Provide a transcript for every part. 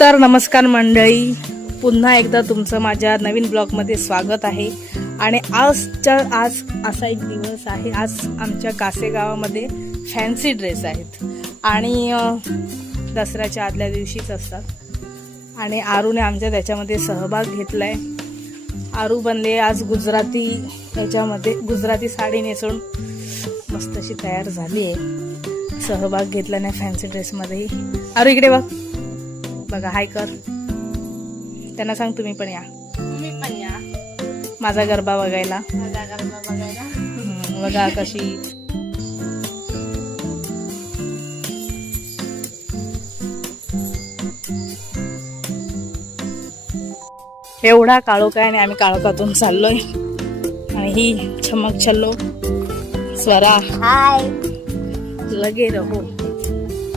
तर नमस्कार मंडळी पुन्हा एकदा तुमचं माझ्या नवीन ब्लॉगमध्ये स्वागत आहे. आणि आजच्या आज असा एक दिवस आहे आज आमच्या कासे गावामध्ये फॅन्सी ड्रेस आहेत. आणि दसऱ्याच्या आदल्या दिवशीच असतात. आणि आरूने आमच्या त्याच्यामध्ये सहभाग घेतला आहे आरू बनले आज गुजराती याच्यामध्ये गुजराती साडी नेसून मस्त अशी तयार झाली आहे सहभाग घेतला नाही फॅन्सी ड्रेसमध्येही. आरू इकडे बघ. बघा हाय कर. त्यांना सांग तुम्ही पण या. तुम्ही पण या. माझा गरबा बघायला. माझा गरबा बघायला. बघा कशी एवढा काळोखाय आणि आम्ही काळोखातून चाललोय. आणि ही छमक छल्लो. स्वरा. हाय. लगे रहो.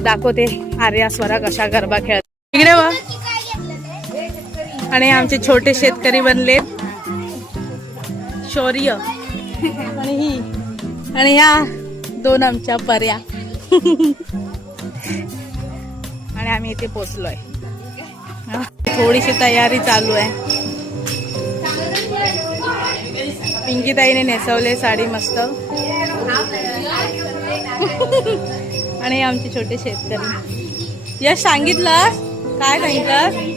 दाखवते आर्या स्वरा कशा गरबा खेळत. इकडे वा आणि आमचे छोटे शेतकरी बनलेत. शौर्य. आणि ही. आणि ह्या दोन आमच्या पर्या. आणि आम्ही इथे पोचलोय. थोडीशी तयारी चालू आहे. पिंकीताईने नेसवले साडी मस्त. आणि आमचे छोटे शेतकरी. यश सांगितलं काय सांगितलं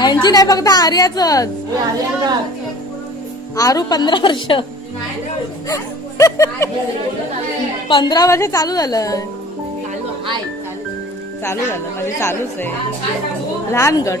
यांची नाही फक्त आर्याच आरू पंधरा वर्ष. पंधरा वर्ष चालू झालं चालू झालं म्हणजे चालूच आहे. लहान गट.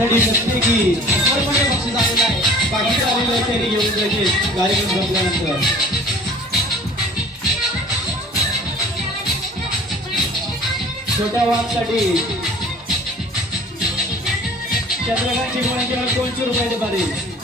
आलिया यांच्यासाठी प्रत्येकी पूर्णपणे बक्षीस आलेलं आहे. बाकी आलेले घेऊन जायचे. कार्यक्रम संपल्यानंतर. छोट्या वाघसाठी चंद्रकांत चिमणांच्यावर दोनशे रुपयाचे बारीक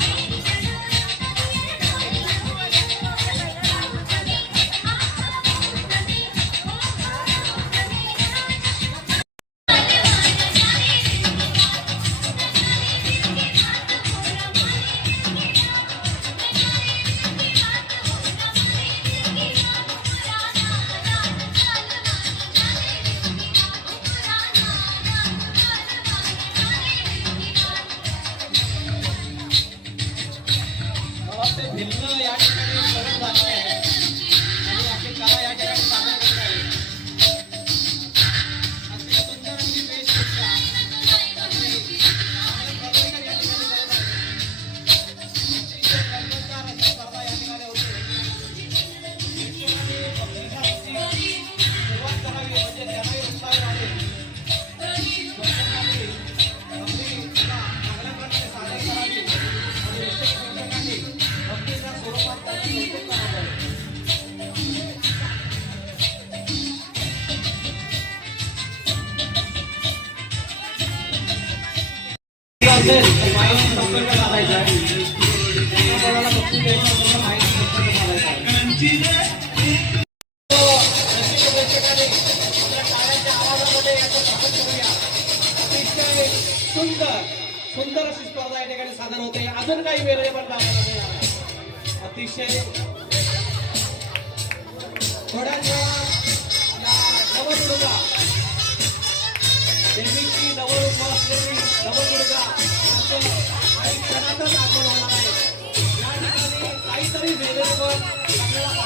सुंदर सुंदर अशी स्पर्धा या ठिकाणी सादर होते. अजून काही वेगळे अतिशय थोड्याच वेळात नवदुर्गा देवीची असलेली नवदुर्गा. असं आणि क्षणातच आगमन होणार आहे. या ठिकाणी काहीतरी वेगळे आपल्याला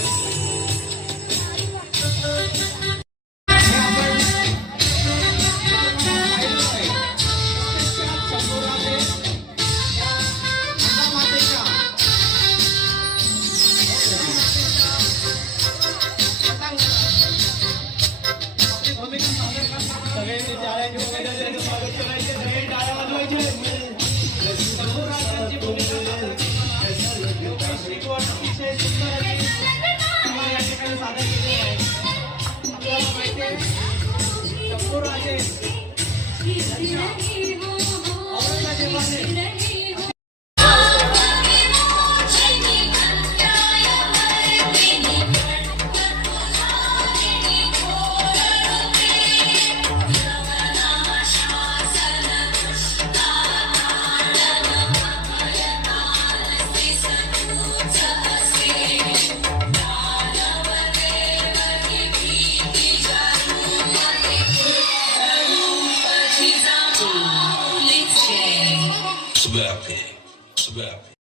Hey! left.